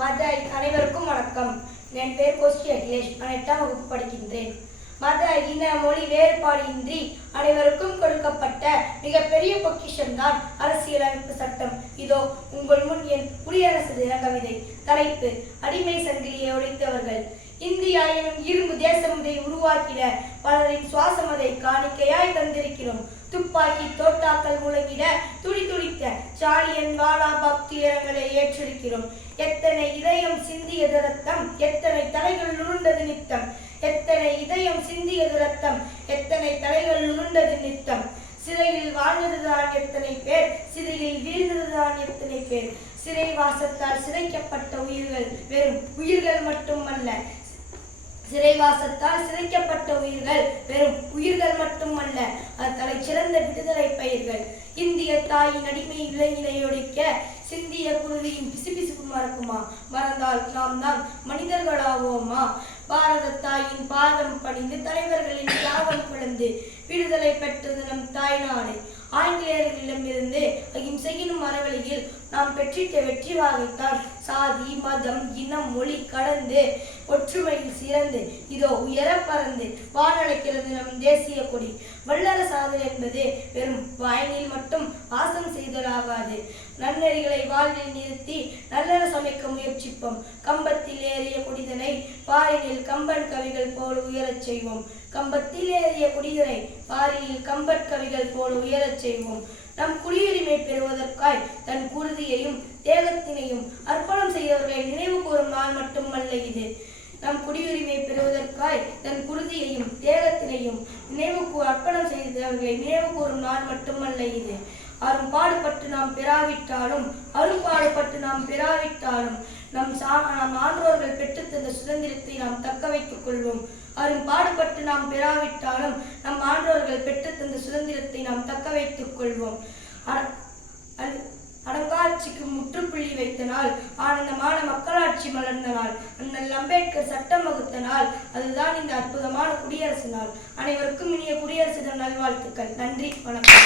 அனைவருக்கும் வணக்கம். என் பேர் கோஷ்டி அகிலேஷ். நான் 8ஆம் வகுப்பு படிக்கின்றேன். மத இன மொழி வேறுபாடு இன்றி அனைவருக்கும் கொடுக்கப்பட்ட மிகப்பெரிய பொக்கிஷம்தான் அரசியலமைப்பு சட்டம். இதோ உங்கள் முன் என் குடியரசு தின கவிதை. தலைப்பு: அடிமை சங்கிலியை உடைத்தவர்கள். இந்தியா எனும் இரும்பு தேசம் இதை உருவாக்கிட பலரின் சுவாசம் அதை காணிக்கையாய் தந்திருக்கிறோம். துப்பாக்கி தோட்டாக்கள் முழங்கிட துடிதுடித்த சாலியன் வாலாபாக் துயரங்களை ஏற்றிருக்கிறோம். எத்தனை இதயம் சிந்தியது ரத்தம், எத்தனை தலைகள் உருண்டது நித்தம். எத்தனை இதயம் சிந்தியது ரத்தம், எத்தனை தலைகள் உருண்டது நித்தம். சிறையில் வாழ்ந்ததுதான் எத்தனை பேர், சிறையில் வீழ்ந்ததுதான் எத்தனை பேர். சிறை வாசத்தால் சிதைக்கப்பட்ட உயிர்கள் வெறும் உயிர்கள் மட்டுமல்ல. சிறைவாசத்தால் சிதைக்கப்பட்ட உயிர்கள் வெறும் உயிர்கள் மட்டுமல்ல, அது தலை சிறந்த விடுதலை பயிர்கள். இந்திய தாயின் அடிமை இளைஞனை ஒழிக்க சிந்திய குருதியின் பிசுபிசுப்பு மறக்குமா? மறந்தால் நாம் தான் மனிதர்களாவோமா? பாரத தாயின் பாதம் பணிந்து தலைவர்களின் தியாகம் பிளந்து விடுதலை பெற்றது நம் தாய்நாடு. ஆங்கிலேயர்களிடமிருந்து அகிம்சையின் மரவழியில் நாம் பெற்றிட்ட வெற்றி வாகைத்தான் சாதி மதம் இனம் மொழி கடந்து ஒற்றுமையில் சிறந்து இதோ உயர பறந்து வானழைக்கிறது நம் தேசிய கொடி. வல்லர சாதனை என்பது வெறும் வாயினில் மட்டும் வாசம் செய்தலாகாது. நன்னெறிகளை வாழ்வில் நிறுத்தி நல்லற சமைக்க முயற்சிப்போம். கம்பத்தில் ஏறிய கொடிதனை பாரினில் கம்பன் கவிகள் போல் உயரச் செய்வோம். கம்பத்தில் ஏறிய கொடிதனை பாரினில் கம்பன் கவிகள் போல் உயரச் செய்வோம். நம் குடியுரிமை பெறுவதற்காய் தன் குருதியையும் தேகத்தினையும் அர்ப்பணம் செய்தவர்களை நினைவு கூறும் நாள் மட்டுமல்ல இது. நம் குடியுரிமை பெறுவதற்காய் தன் குருதியையும் தேகத்தினையும் அர்ப்பணம் செய்தவர்களை நினைவு கூறும் நாள் மட்டுமல்ல இது. அரும்பாடுபட்டு நாம் பெறாவிட்டாலும் நம் ஆன்றோர்கள் பெற்றுத்தந்த சுதந்திரத்தை நாம் தக்க வைத்துக் கொள்வோம். அரும்பாடுபட்டு நாம் பெறாவிட்டாலும் நம் ஆன்றோர்கள் பெற்றுத்தந்த சுதந்திரத்தை நாம் தக்க வைத்துக் கொள்வோம். அடங்காட்சிக்கு முற்றுப்புள்ளி வைத்த நாள், ஆனந்தமான மக்களாட்சி மலர்ந்த நாள், அண்ணல் அம்பேத்கர் சட்டம் வகுத்த நாள், அதுதான் இந்த அற்புதமான குடியரசு நாள். அனைவருக்கும் இனிய குடியரசு தின நல்வாழ்த்துக்கள். நன்றி, வணக்கம்.